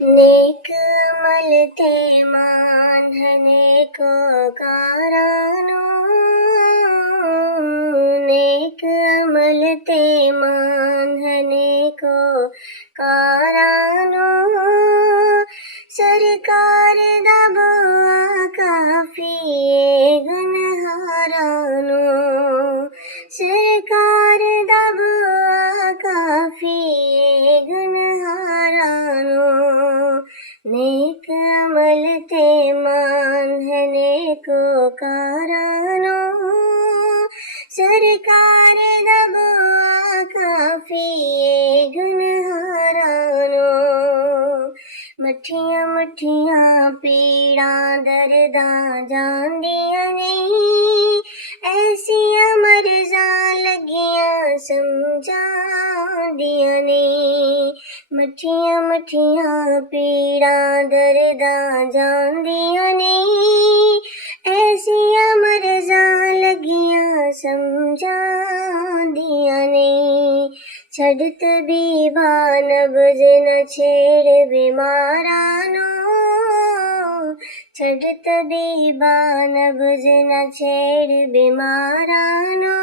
नेक अमल ते मानहने को कारानो, नेक अमल ते मानहने को कारानो, सरकार दा बुआ काफी गुनहारानो, सरकार दा बुआ काफी गुनहारानो, नेक अमल ते मानहने को कारानो, सरकार दा बुआ काफी गुनहारानो, मठियां मठियां पीड़ां दर्दां जांदियां नहीं, ऐसियां मर्ज़ां लगियां समझांदियां नहीं, मठियां मठियां पीड़ां दर्दां जांदियां नहीं, ऐसियां मर्ज़ां लगियां समझांदियां नहीं, छड़त बीबा नब्ज़ न छेड़ बीमारानो, छड़त बीबा नब्ज़ न छेड़ बीमारानो,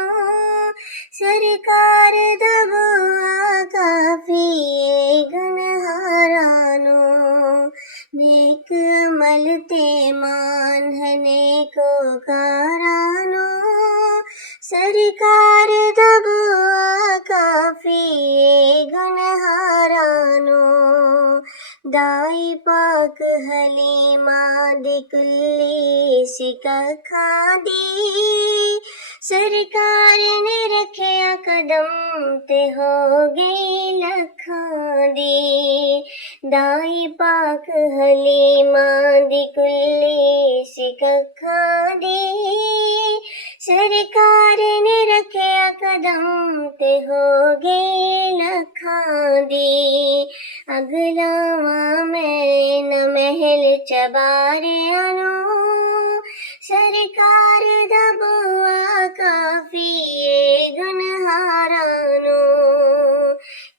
सरकार दा बुआ काफी गुनहारानो, नेक अमल ते मानहने को कारानो, सरकार दा बुआ काफी गुनहारानो, दाई पाक हलीमा दी कुल्ली सिकखां दी, सरकार ने रखिया कदम ते हो गई लखां दी, दाई पाक हलीमा दी कुल्ली सिकखां दी, सरकार ने रखिया कदम ते हो गई लखां दी, अगलावां मैं न महल चबारियानो, सरकार दा बुआ काफी गुनहारानो,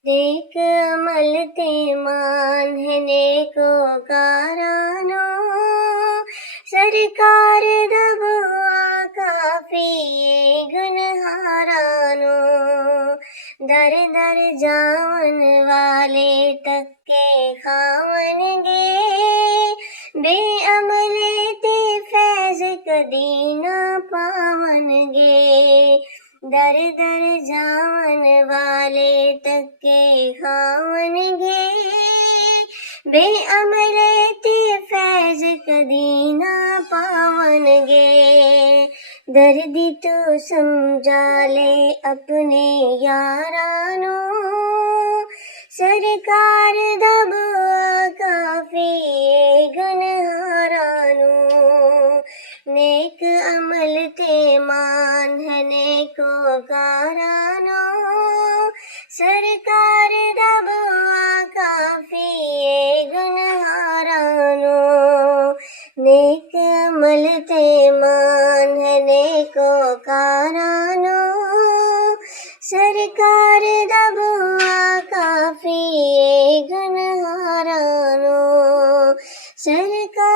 नेक अमल ते मानहने को कारानो, सरकार दा बुआ काफी गुनहारानो, दर दर जावन वाले तक्के खावनगे, बेअमले ते फैज़ कदी ना पावनगे, दर दर जावन वाले तक्के खावनगे, बेअमले ते फैज़ कदी ना पावनगे, दर्दी तो समझा ले अपने यारानो, सरकार दा बुआ काफी गुनहारानो, नेक अमल ते मानहने को कारानो, सरकार दा बुआ काफी गुनहारानो, नेक अमल ते मानहने को कारानो, सरकार दा बुआ काफी गुनहारानो, सरकार